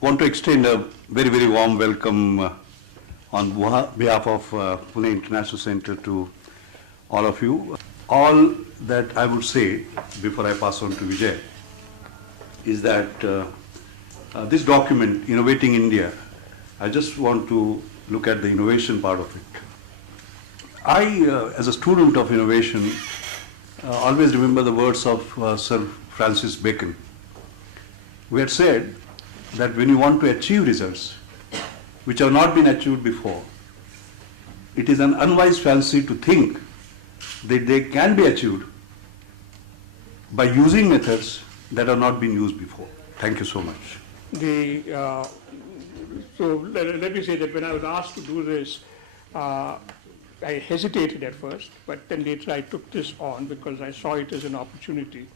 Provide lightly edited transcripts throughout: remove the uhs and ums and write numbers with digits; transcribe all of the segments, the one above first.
want to extend a very, very warm welcome on behalf of Pune International Center to all of you. All that I would say before I pass on to Vijay is that this document, Innovating India, I just want to look at the innovation part of it. I, as a student of innovation, always remember the words of Sir Francis Bacon, who had said that when you want to achieve results which have not been achieved before, it is an unwise fancy to think that they can be achieved by using methods that have not been used before. Thank you so much. So let me say that when I was asked to do this, I hesitated at first, but then later I took this on because I saw it as an opportunity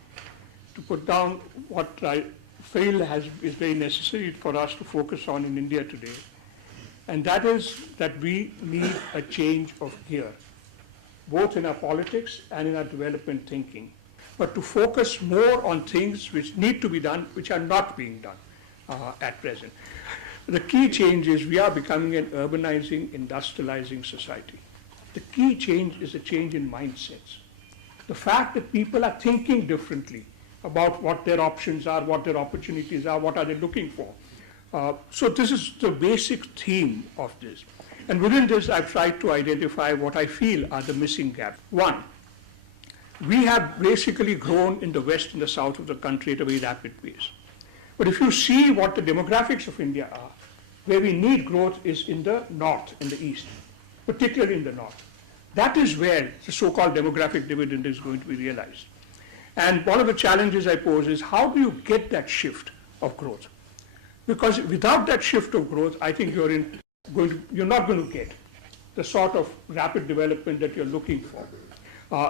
to put down what I feel is very necessary for us to focus on in India today. And that is that we need a change of gear, both in our politics and in our development thinking, but to focus more on things which need to be done, which are not being done at present. The key change is we are becoming an urbanizing, industrializing society. The key change is a change in mindsets. The fact that people are thinking differently about what their options are, what their opportunities are, what are they looking for. So this is the basic theme of this. And within this, I've tried to identify what I feel are the missing gaps. One, we have basically grown in the west and the south of the country at a very rapid pace. But if you see what the demographics of India are, where we need growth is in the north and the east, particularly in the north. That is where the so-called demographic dividend is going to be realized. And one of the challenges I pose is how do you get that shift of growth? Because without that shift of growth, I think you're not going to get the sort of rapid development that you're looking for.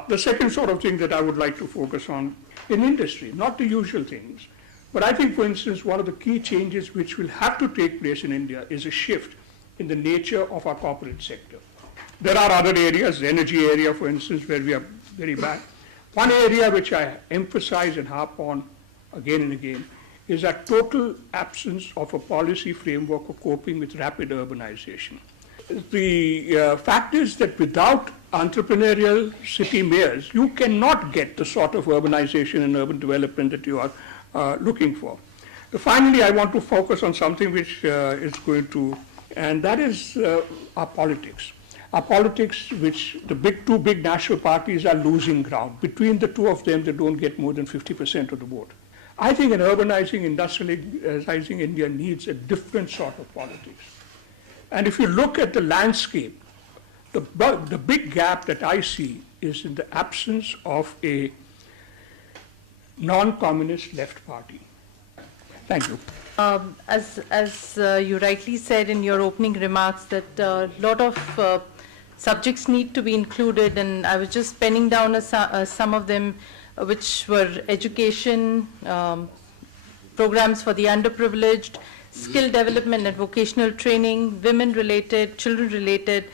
The second sort of thing that I would like to focus on in industry, not the usual things, but I think, for instance, one of the key changes which will have to take place in India is a shift in the nature of our corporate sector. There are other areas, the energy area, for instance, where we are very bad. One area which I emphasize and harp on again and again is a total absence of a policy framework for coping with rapid urbanization. The fact is that without entrepreneurial city mayors, you cannot get the sort of urbanization and urban development that you are looking for. Finally, I want to focus on something which is going to, and that is our politics. Our politics, which the two big national parties are losing ground. Between the two of them, they don't get more than 50% of the vote. I think an urbanizing, industrializing India needs a different sort of politics. And if you look at the landscape, the big gap that I see is in the absence of a non-communist left party. Thank you. As you rightly said in your opening remarks, that a lot of subjects need to be included, and I was just penning down some of them, which were education, programs for the underprivileged, skill development and vocational training, women-related, children-related,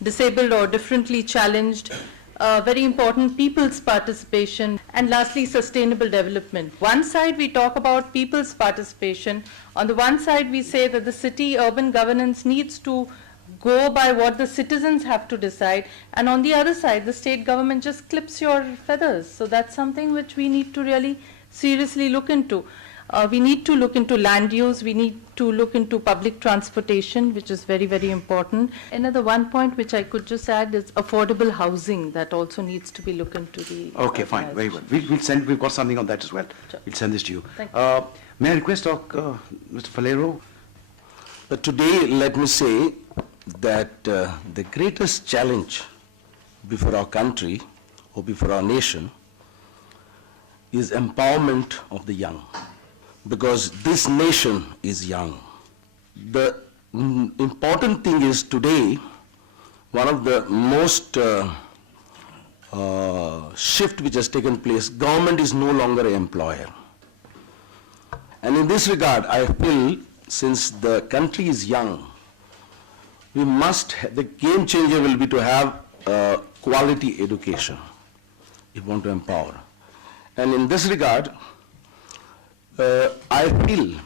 disabled or differently challenged, very important, people's participation, and lastly, sustainable development. One side we talk about people's participation. On the one side we say that the city urban governance needs to go by what the citizens have to decide, and on the other side the state government just clips your feathers. So that's something which we need to really seriously look into. We need to look into land use, we need to look into public transportation, which is very, very important. Another one point which I could just add is affordable housing, that also needs to be looked into the Okay, fine, very well. We've got something on that as well. Sure. We'll send this to you. Thank you. May I request Mr. Falero? Today, let me say that the greatest challenge before our country or before our nation is empowerment of the young, because this nation is young. The important thing is today, one of the most shift which has taken place, government is no longer an employer. And in this regard, I feel since the country is young, we must, the game changer will be to have quality education if we want to empower. And in this regard, I feel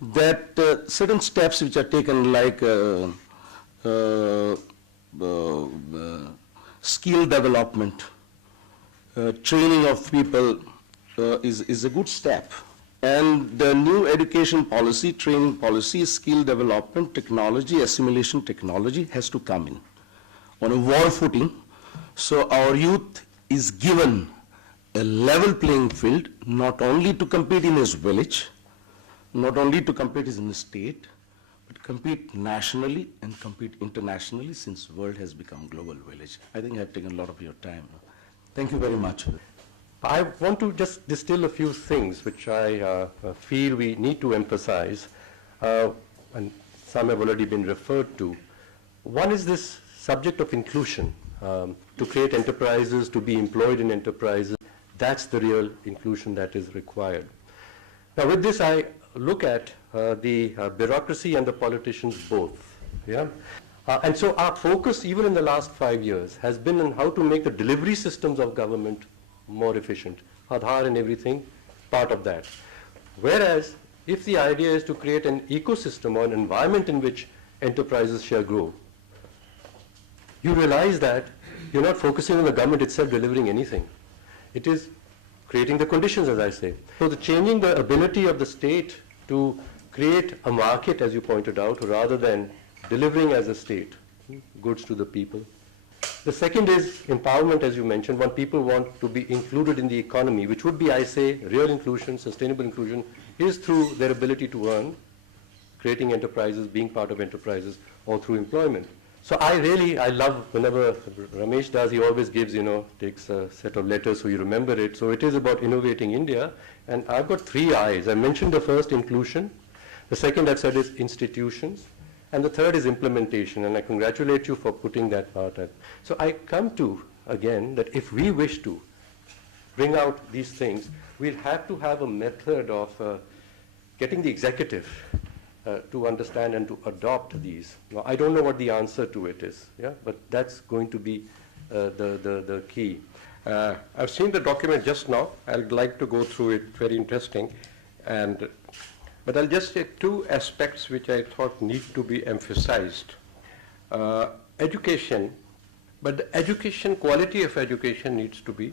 that certain steps which are taken, like skill development, training of people is a good step. And the new education policy, training policy, skill development, technology, assimilation technology has to come in on a war footing. So our youth is given a level playing field, not only to compete in his village, not only to compete in his state, but compete nationally and compete internationally, since the world has become global village. I think I've taken a lot of your time. Thank you very much. I want to just distill a few things which I feel we need to emphasize, and some have already been referred to. One is this subject of inclusion, to create enterprises, to be employed in enterprises. That's the real inclusion that is required. Now with this, I look at the bureaucracy and the politicians both. Yeah? And so our focus, even in the last 5 years, has been on how to make the delivery systems of government more efficient. Aadhaar and everything, part of that. Whereas, if the idea is to create an ecosystem or an environment in which enterprises shall grow, you realize that you're not focusing on the government itself delivering anything. It is creating the conditions, as I say. So the changing the ability of the state to create a market, as you pointed out, rather than delivering as a state goods to the people. The second is empowerment, as you mentioned, when people want to be included in the economy, which would be, I say, real inclusion, sustainable inclusion, is through their ability to earn, creating enterprises, being part of enterprises, or through employment. So I love, whenever Ramesh does, he always gives, takes a set of letters so you remember it. So it is about innovating India, and I've got 3 I's. I mentioned the first, inclusion. The second I've said is institutions. And the third is implementation, and I congratulate you for putting that part up. So I come to, again, that if we wish to bring out these things, we'll have to have a method of getting the executive to understand and to adopt these. Now, I don't know what the answer to it is, yeah, but that's going to be the key. I've seen the document just now. I'd like to go through it, very interesting. But I'll just say 2 aspects which I thought need to be emphasized. Education, but the education, quality of education needs to be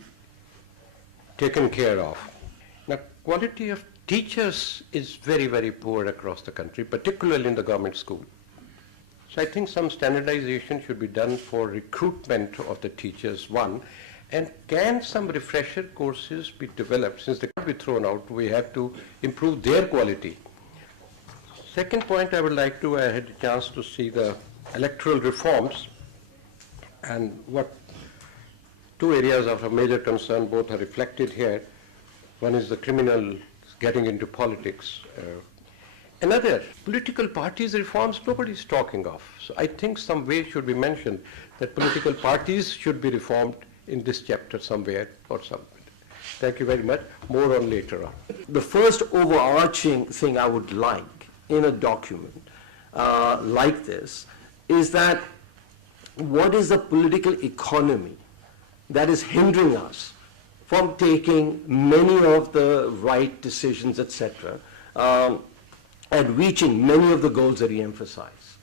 taken care of. Now, quality of teachers is very, very poor across the country, particularly in the government school. So I think some standardization should be done for recruitment of the teachers, one. And can some refresher courses be developed? Since they can't be thrown out, we have to improve their quality. Second point I would like to, I had a chance to see the electoral reforms, and what 2 areas of a major concern, both are reflected here. One is the criminal getting into politics. Another, political parties reforms nobody is talking of. So I think some way should be mentioned that political parties should be reformed in this chapter somewhere or something. Thank you very much. More on later on. The first overarching thing I would like in a document like this is that what is the political economy that is hindering us from taking many of the right decisions, etc., and reaching many of the goals that he emphasized.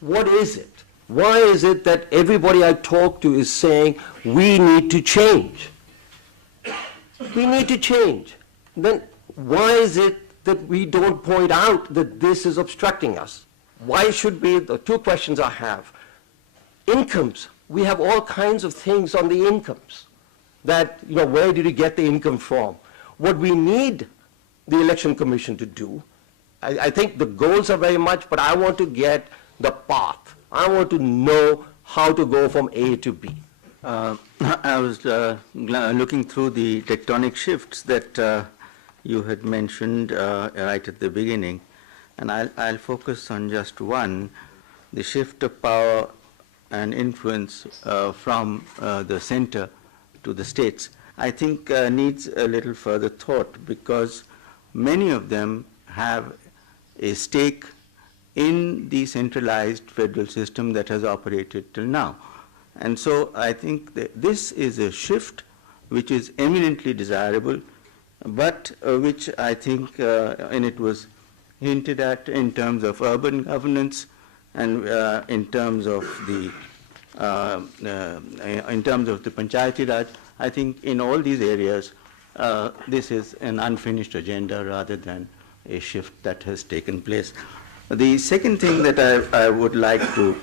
What is it? Why is it that everybody I talk to is saying, we need to change? We need to change. Then why is it that we don't point out that this is obstructing us? Why should we, the 2 questions I have. Incomes, we have all kinds of things on the incomes. That, where did you get the income from? What we need the Election Commission to do, I think the goals are very much, but I want to get the path. I want to know how to go from A to B. I was looking through the tectonic shifts that you had mentioned right at the beginning, and I'll focus on just one, the shift of power and influence from the center to the states. I think needs a little further thought, because many of them have a stake in the centralized federal system that has operated till now. And so I think that this is a shift which is eminently desirable, but which I think, and it was hinted at in terms of urban governance and in terms of the Panchayati Raj. I think in all these areas, this is an unfinished agenda rather than a shift that has taken place. The second thing that I would like to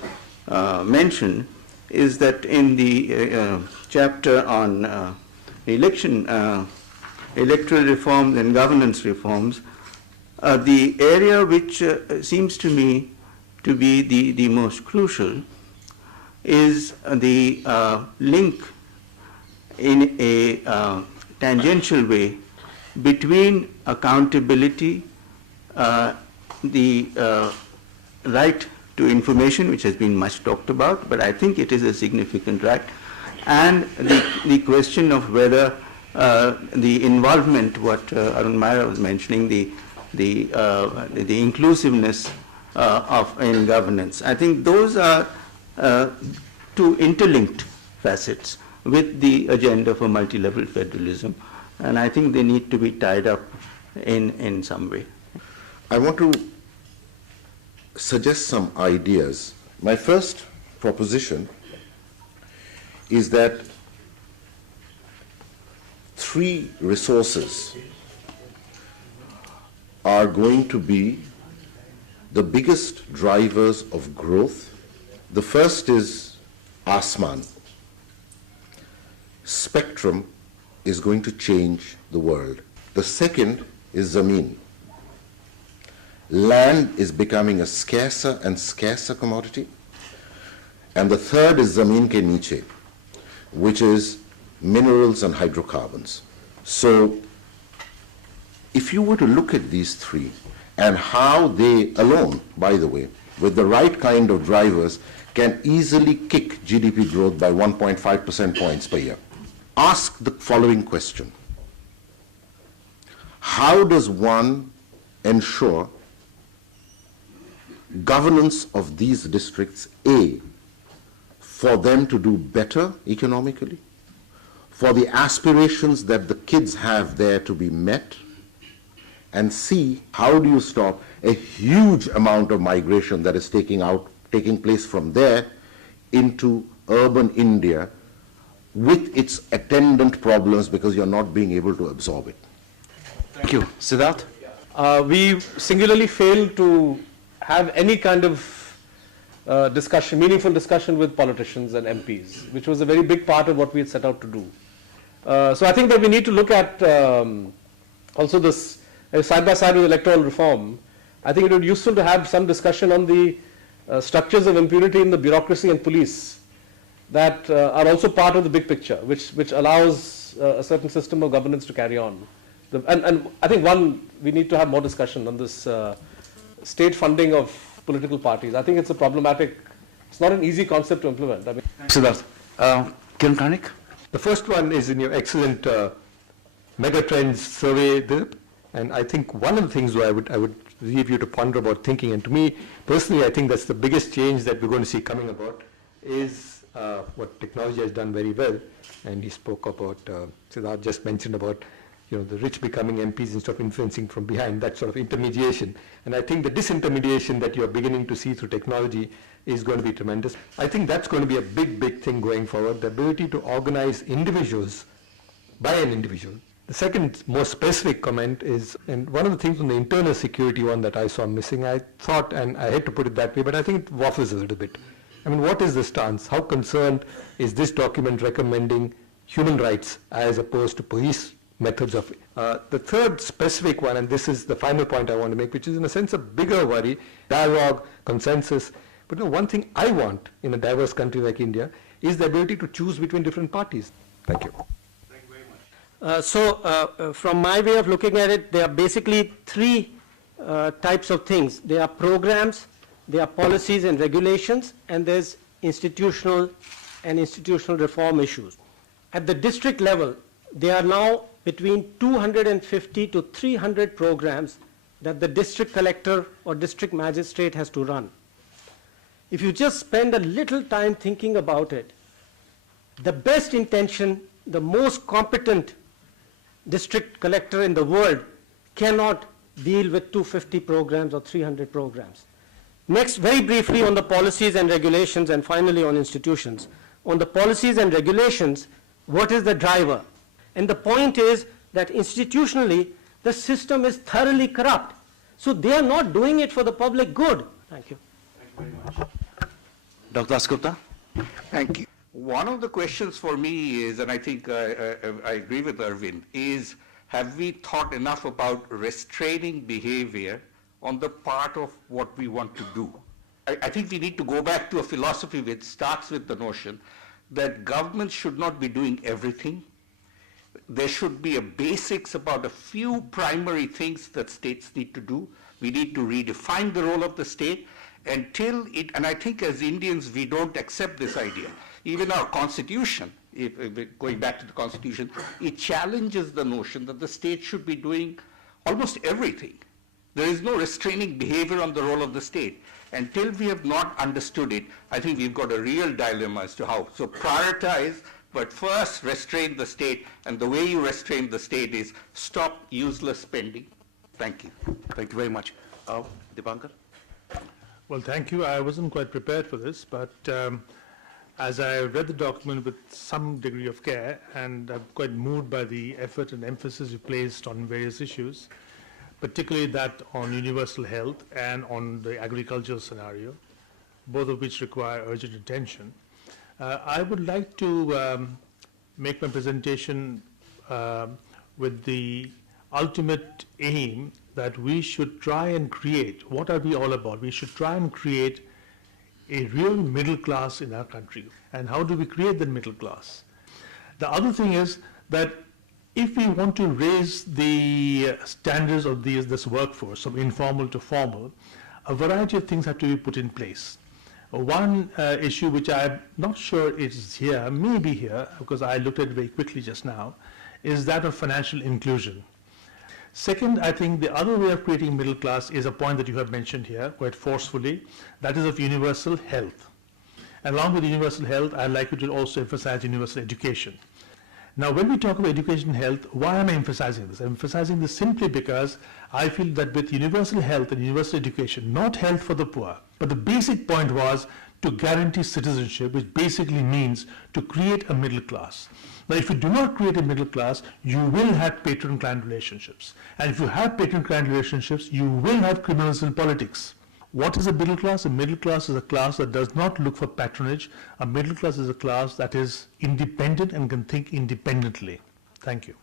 mention is that in the chapter on electoral reforms and governance reforms, the area which seems to me to be the most crucial is the link in a tangential way between accountability, the right to information, which has been much talked about, but I think it is a significant right, and the question of whether the involvement, what Arun Maira was mentioning, the inclusiveness in governance. I think those are two interlinked facets with the agenda for multi-level federalism, and I think they need to be tied up in some way. I want to suggest some ideas. My first proposition is that three resources are going to be the biggest drivers of growth. The first is Asman. Spectrum is going to change the world. The second is Zameen. Land is becoming a scarcer and scarcer commodity. And the third is Zameen ke Niche, which is minerals and hydrocarbons. So if you were to look at these three and how they alone, by the way, with the right kind of drivers, can easily kick GDP growth by 1.5% points per year. Ask the following question. How does one ensure governance of these districts, A, for them to do better economically, for the aspirations that the kids have there to be met, and C, how do you stop a huge amount of migration that is taking place from there into urban India with its attendant problems because you're not being able to absorb it. Thank you. Siddharth? We singularly failed to have any kind of discussion, meaningful discussion with politicians and MPs, which was a very big part of what we had set out to do. So I think that we need to look at also this side by side with electoral reform. I think it would be useful to have some discussion on the structures of impunity in the bureaucracy and police that are also part of the big picture, which allows a certain system of governance to carry on. And I think we need to have more discussion on this state funding of political parties. I think it's it's not an easy concept to implement. I mean, Siddharth. Kiran Karnik? The first one is in your excellent megatrends survey, Dilip, and I think one of the things I would leave you to ponder about thinking, and to me personally I think that's the biggest change that we're going to see coming about, is what technology has done very well, and he spoke about, Siddharth just mentioned about the rich becoming MPs instead of influencing from behind, that sort of intermediation. And I think the disintermediation that you're beginning to see through technology is going to be tremendous. I think that's going to be a big, big thing going forward, the ability to organize individuals by an individual. The second more specific comment is, and one of the things on the internal security one that I saw missing, I thought, and I hate to put it that way, but I think it waffles a little bit. I mean, what is the stance? How concerned is this document recommending human rights as opposed to police methods of it? The third specific one, and this is the final point I want to make, which is in a sense a bigger worry, dialogue, consensus. But one thing I want in a diverse country like India is the ability to choose between different parties. Thank you. From my way of looking at it, there are basically three types of things. There are programs, there are policies and regulations, and there's institutional reform issues. At the district level, there are now between 250 to 300 programs that the district collector or district magistrate has to run. If you just spend a little time thinking about it, the best intention, the most competent district collector in the world cannot deal with 250 programs or 300 programs. Next, very briefly on the policies and regulations, and finally on institutions. On the policies and regulations, what is the driver? And the point is that institutionally, the system is thoroughly corrupt. So they are not doing it for the public good. Thank you. Dr. Dasgupta? Thank you. One of the questions for me is, and I think I agree with Arvind, is have we thought enough about restraining behavior on the part of what we want to do? I think we need to go back to a philosophy which starts with the notion that government should not be doing everything. There should be a basics about a few primary things that states need to do. We need to redefine the role of the state until it, and I think as Indians we don't accept this idea. Even our constitution, going back to the constitution, it challenges the notion that the state should be doing almost everything. There is no restraining behavior on the role of the state. Until we have not understood it, I think we've got a real dilemma as to how. So prioritize, but first restrain the state, and the way you restrain the state is stop useless spending. Thank you. Thank you very much. Dipankar? Well, thank you. I wasn't quite prepared for this, but as I read the document with some degree of care, and I'm quite moved by the effort and emphasis you placed on various issues, particularly that on universal health and on the agricultural scenario, both of which require urgent attention. I would like to make my presentation with the ultimate aim that we should try and create, what are we all about? We should try and create a real middle class in our country. And how do we create the middle class? The other thing is that if we want to raise the standards of this workforce, from informal to formal, a variety of things have to be put in place. One issue which I'm not sure is here, may be here, because I looked at it very quickly just now, is that of financial inclusion. Second, I think the other way of creating middle class is a point that you have mentioned here quite forcefully, that is of universal health. And along with universal health, I'd like you to also emphasize universal education. Now, when we talk about education and health, why am I emphasizing this? I'm emphasizing this simply because I feel that with universal health and universal education, not health for the poor, but the basic point was to guarantee citizenship, which basically means to create a middle class. Now, if you do not create a middle class, you will have patron-client relationships. And if you have patron-client relationships, you will have criminals in politics. What is a middle class? A middle class is a class that does not look for patronage. A middle class is a class that is independent and can think independently. Thank you.